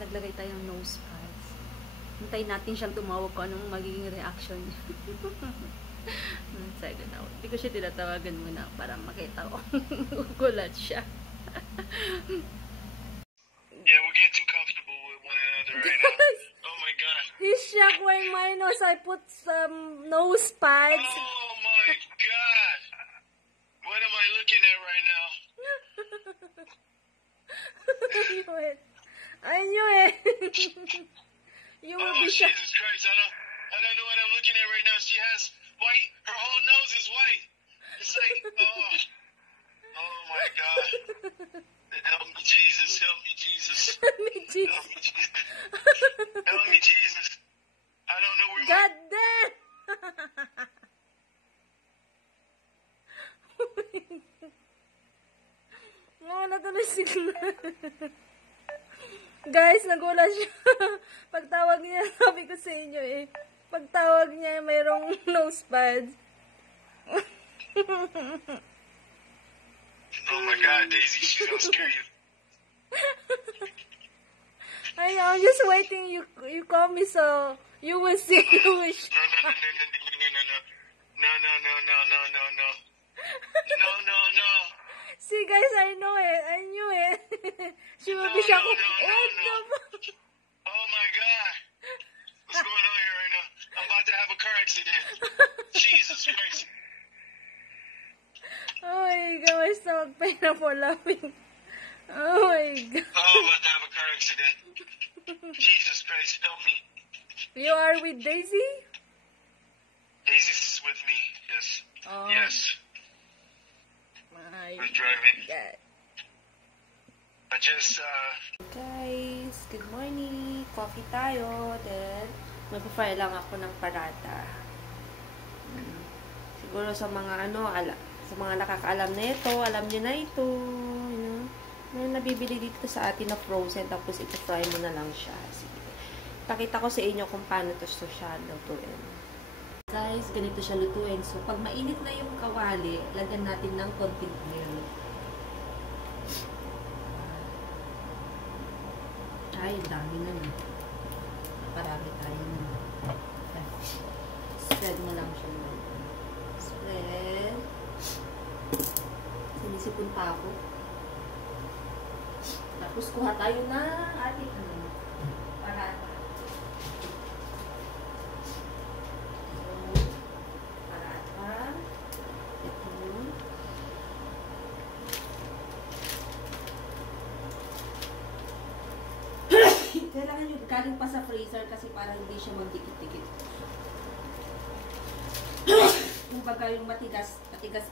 naglagay tayo ng nose pads. Hintayin natin siyang tumawag kung anong magiging reaction niya. Second out. Hindi ko siya tinatawagan muna para makita ko. Gulat siya. Yeah, we're getting too comfortable with one another right now. Oh my god. He's shocked wearing my nose. I put some nose pads. Oh my god. What am I looking at right now? I knew it. You will Oh be shocked. Jesus Christ! I don't know what I'm looking at right now. She has white. Her whole nose is white. It's like oh my god. Help me, Jesus. Help me, Jesus. Help me, Jesus. Help me, Jesus. Help me, Jesus. I don't know where God damn! Natuloy sila. Guys, nagulat siya. Pagtawag niya, sabi ko sa inyo pagtawag niya, mayroong nose pads. Oh my god, Daisy, she's gonna scare you. I'm just waiting. You call me so you will see. You will No. See, guys, I know it. I knew it. She will be shocked. Oh my god. What's going on here right now? I'm about to have a car accident. Jesus Christ. Oh my god, my stomach pain for laughing. Oh my god. Oh, I'm about to have a car accident. Jesus Christ, help me. You are with Daisy? Daisy's with me, yes. Oh. Yes. My I'm driving. god. I just, Guys, good morning. Coffee tayo. Then, mag-fry lang ako ng parata. Siguro sa mga sa mga nakakaalam na ito, alam niyo na ito. May nabibili dito sa atin na frozen, tapos ito-fry mo na lang siya. Sige. Pakita ko sa inyo kung paano ito siya lutuin. Guys, ganito siya lutuin. So, pag mainit na yung kawali, lagyan natin ng konting oil. Ay, dami na na. Parami tayo na. Spread mo lang siya. Spread. Sinisipon pa ako. Tapos, kuha tayo na ating parata. Kailangan yung galing pa sa freezer kasi para hindi siya magdikit-dikit. Kung baga yung matigas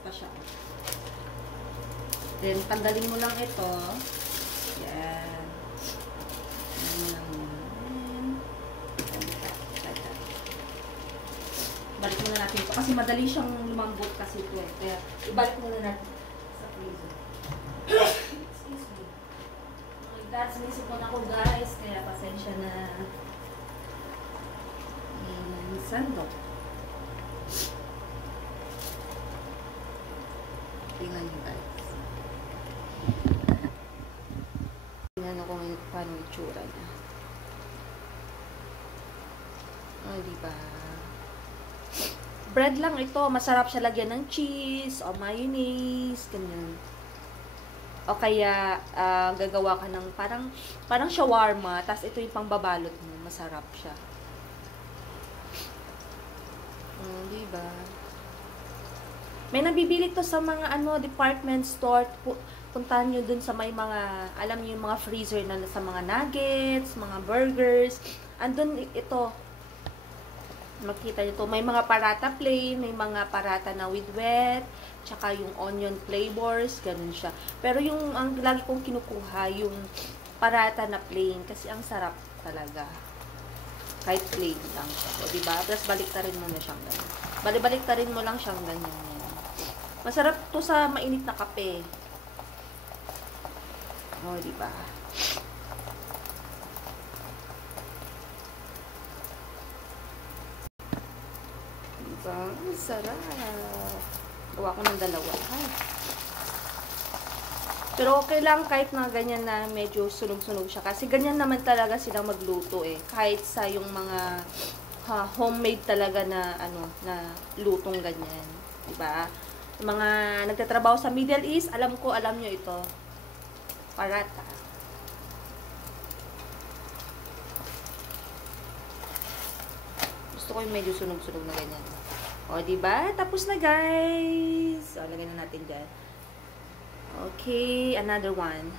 pa siya. Then, tanggalin mo lang ito. Yan. Balik muna natin ito. Kasi madali siyang lumambot kasi ito eh. Kaya, ibalik muna natin sa freezer. Excuse me. Sinisipon ako guys, kaya pasensya na. Sandok. Tingnan nyo guys. Tingnan ako ngayon paano itsura niya. Oh, diba? Bread lang ito. Masarap siya lagyan ng cheese o mayonnaise. Ganyan. O kaya, gagawa ka ng parang shawarma, tas ito yung pangbabalot mo. Masarap siya. Diba? May nabibili to sa mga department store. Puntahan nyo dun sa may mga, alam nyo yung mga freezer na sa mga nuggets, mga burgers. Andun ito. Makita nyo to. May mga parata plain, may mga parata na with wet, tsaka yung onion flavors, ganun siya. Pero yung ang lagi kong kinukuha, yung parata na plain, kasi ang sarap talaga. Kahit plain lang siya. O, diba? Tapos baliktarin mo na siyang ganyan. Baliktarin mo lang siyang ganyan. Masarap to sa mainit na kape. O, diba? Diba? Sarap. Gawa ko ng dalawa. Ha? Pero okay lang kahit na ganyan na medyo sunog-sunog siya. Kasi ganyan naman talaga silang magluto eh. Kahit sa yung mga homemade talaga na na lutong ganyan. Diba? Yung mga nagtatrabaho sa Middle East, alam nyo ito. Paratha. Gusto ko yung medyo sunog-sunog na ganyan. O, diba? Tapos na, guys. O, lagay na natin dyan. Okay, another one.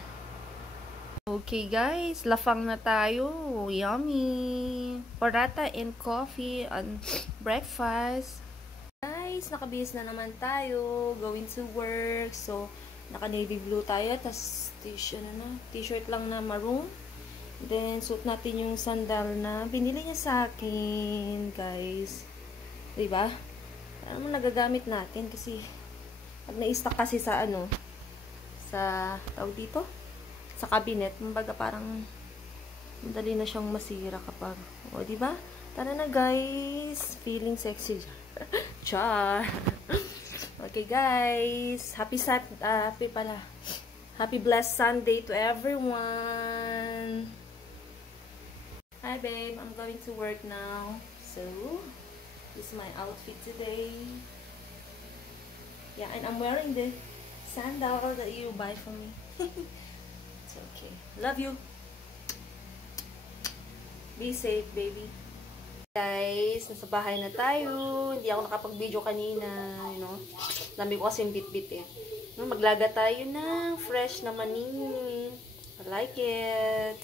Okay, guys. Lafang na tayo. Yummy. Paratha and coffee on breakfast. Guys, nakabihis na naman tayo. Going to work. So, naka-navy blue tayo. Tapos, t-shirt lang na maroon. Then, suot natin yung sandal na binili niya sa akin, guys. Diba? Ano mo nagagamit natin kasi pag na-stock kasi sa sa tawag dito sa cabinet, kumbaga parang madali na siyang masira kapag di ba? Tara na guys, feeling sexy. Char. Okay guys, happy blessed Sunday to everyone. Hi babe, I'm going to work now. So this is my outfit today. Yeah, and I'm wearing the sandal that you buy for me. It's okay. Love you. Be safe, baby. Guys, nasa bahay na tayo. Hindi ako nakapag-video kanina, Dami ko kasi bit-bit eh. Maglaga tayo ng fresh na mani. I like it.